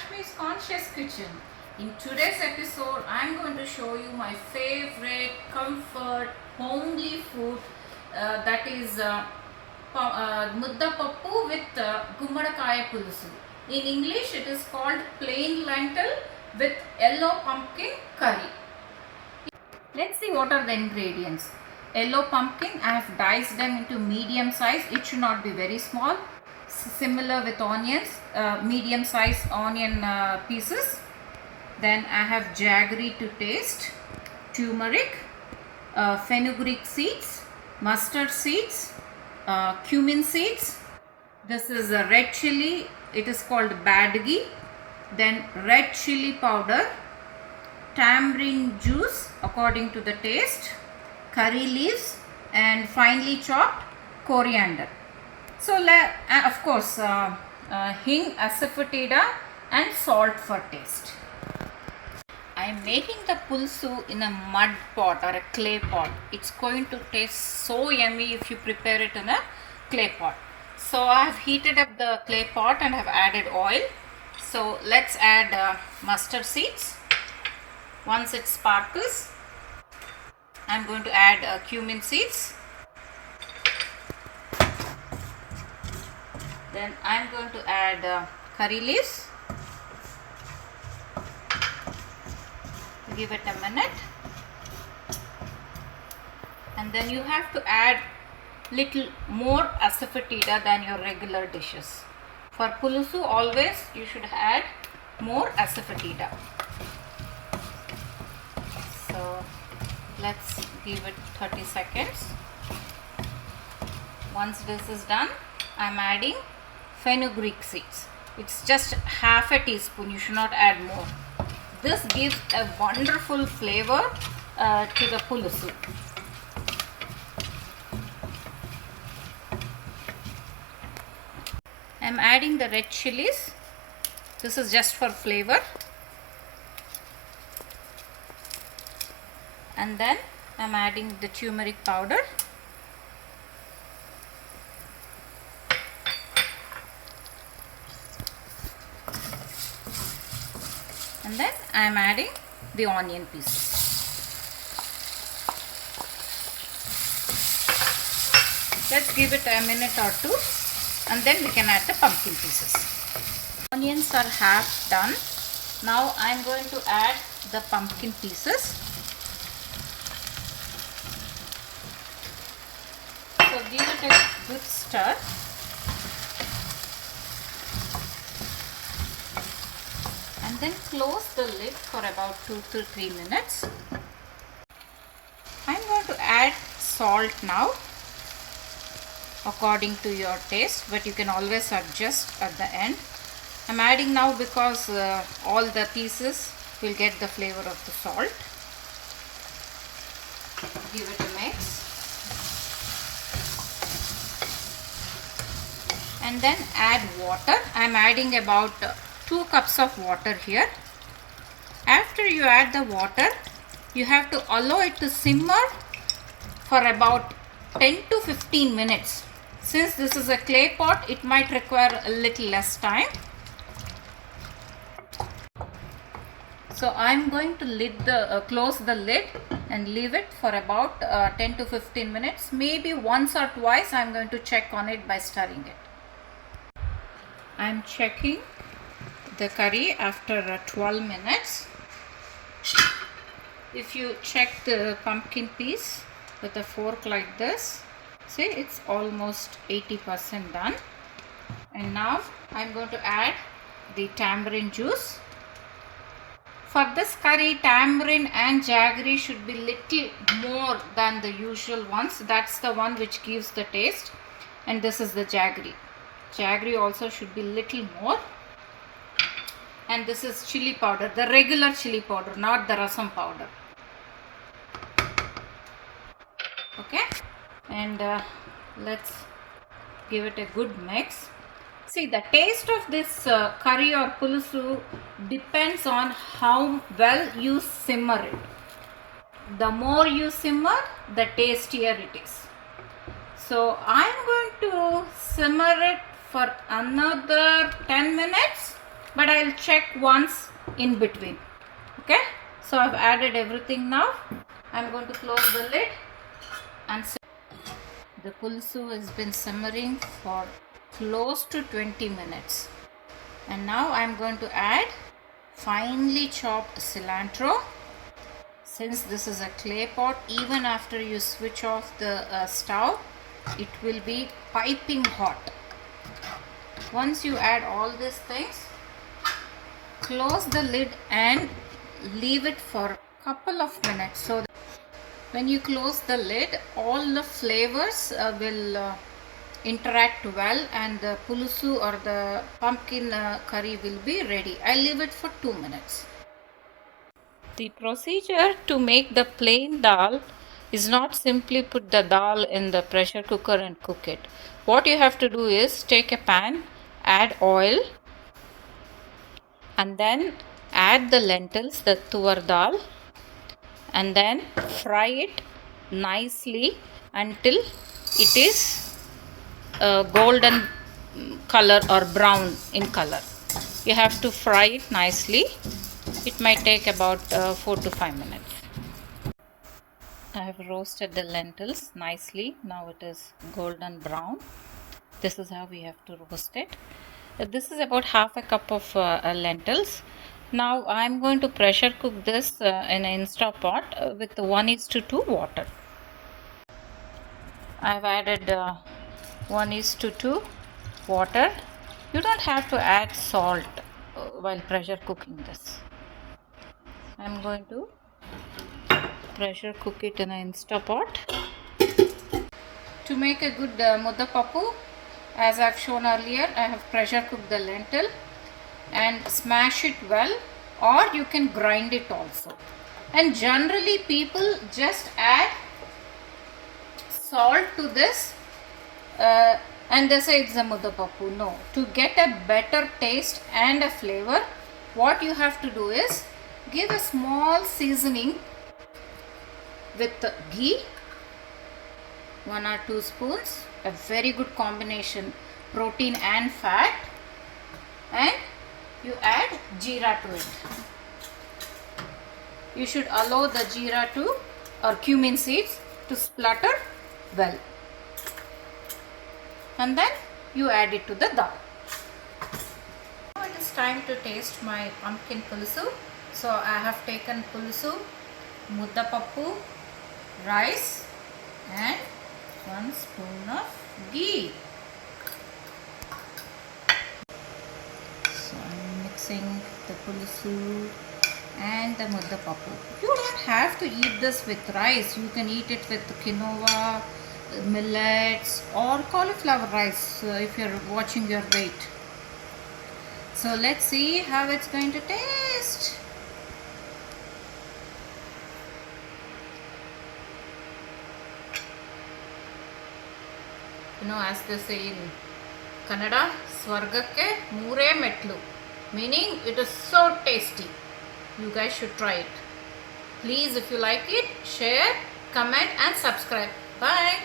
Rashmi's Conscious Kitchen. In today's episode, I'm going to show you my favorite comfort homely food that is Mudda Pappu with Gummadi Pulusu. In English, it is called plain lentil with yellow pumpkin curry. Let's see what are the ingredients. Yellow pumpkin, I have diced them into medium size. It should not be very small. Similar with onions, medium size onion pieces. Then I have jaggery to taste, turmeric, fenugreek seeds, mustard seeds, cumin seeds. This is a red chili, it is called Ghee. Then red chili powder, tamarind juice according to the taste, curry leaves, and finely chopped coriander. So of course Hing, Asafetida, and salt for taste. I am making the pulsu in a mud pot or a clay pot. It's going to taste so yummy if you prepare it in a clay pot. So I have heated up the clay pot and have added oil. So let's add mustard seeds. Once it sparkles, I am going to add cumin seeds. Then I am going to add curry leaves. Give it a minute. And then you have to add little more asafetida than your regular dishes. For pulusu, always you should add more asafetida. So let's give it 30 seconds. Once this is done, I am adding Fenugreek seeds. It's just half a teaspoon, you should not add more. This gives a wonderful flavor to the pulusu. I am adding the red chilies. This is just for flavor. And then I am adding the turmeric powder. And then I am adding the onion pieces. Let's give it a minute or two and then we can add the pumpkin pieces. Onions are half done. Now I am going to add the pumpkin pieces. So give it a good stir. And then close the lid for about 2 to 3 minutes. I am going to add salt now according to your taste, but you can always adjust at the end. I am adding now because all the pieces will get the flavor of the salt. Give it a mix. And then add water. I am adding about 2 cups of water here. After you add the water, you have to allow it to simmer for about 10 to 15 minutes. Since this is a clay pot, it might require a little less time. So I am going to close the lid and leave it for about 10 to 15 minutes. Maybe once or twice I am going to check on it by stirring it. I am checking the curry after 12 minutes. If you check the pumpkin piece with a fork like this, see, it's almost 80% done. And now I'm going to add the tamarind juice. For this curry, tamarind and jaggery should be little more than the usual ones. That's the one which gives the taste. And this is the jaggery. Jaggery also should be little more. And this is chili powder, the regular chili powder, not the rasam powder. Okay, and let's give it a good mix. See, the taste of this curry or pulusu depends on how well you simmer it. The more you simmer, the tastier it is. So I am going to simmer it for another 10 minutes but I'll check once in between. Okay, so I've added everything now. I'm going to close the lid and the pulusu has been simmering for close to 20 minutes. And now I'm going to add finely chopped cilantro. Since this is a clay pot, even after you switch off the stove, it will be piping hot. Once you add all these things, close the lid and leave it for a couple of minutes. So when you close the lid, all the flavors will interact well, and the pulusu or the pumpkin curry will be ready. I'll leave it for 2 minutes. The procedure to make the plain dal is not simply put the dal in the pressure cooker and cook it. What you have to do is take a pan, add oil, and then add the lentils, the Toor dal, and then fry it nicely until it is golden color or brown in color. You have to fry it nicely. It might take about 4 to 5 minutes. I have roasted the lentils nicely. Now it is golden brown. This is how we have to roast it. This is about half a cup of lentils. Now I am going to pressure cook this in an Insta pot with 1:2 water. I have added 1:2 water. You don't have to add salt while pressure cooking this. I am going to pressure cook it in an Insta pot. To make a good Mudda Pappu, as I have shown earlier, I have pressure cooked the lentil and smash it well, or you can grind it also. And generally people just add salt to this and they say it's a Mudda Pappu. No, to get a better taste and a flavor, what you have to do is give a small seasoning with ghee, 1 or 2 spoons, a very good combination, protein and fat, and you add jeera to it. You should allow the jeera to, or cumin seeds, to splutter well, and then you add it to the dal. Now it is time to taste my pumpkin pulusu. So I have taken pulusu, Mudda Pappu, rice and 1 spoon of ghee. So I'm mixing the pulusu and the Mudda Pappu. You don't have to eat this with rice. You can eat it with quinoa, millets or cauliflower rice if you're watching your weight. So let's see how it's going to taste. You know, as they say in Kannada, Swargakke Moore Metlu, meaning it is so tasty. You guys should try it. Please, if you like it, share, comment and subscribe. Bye.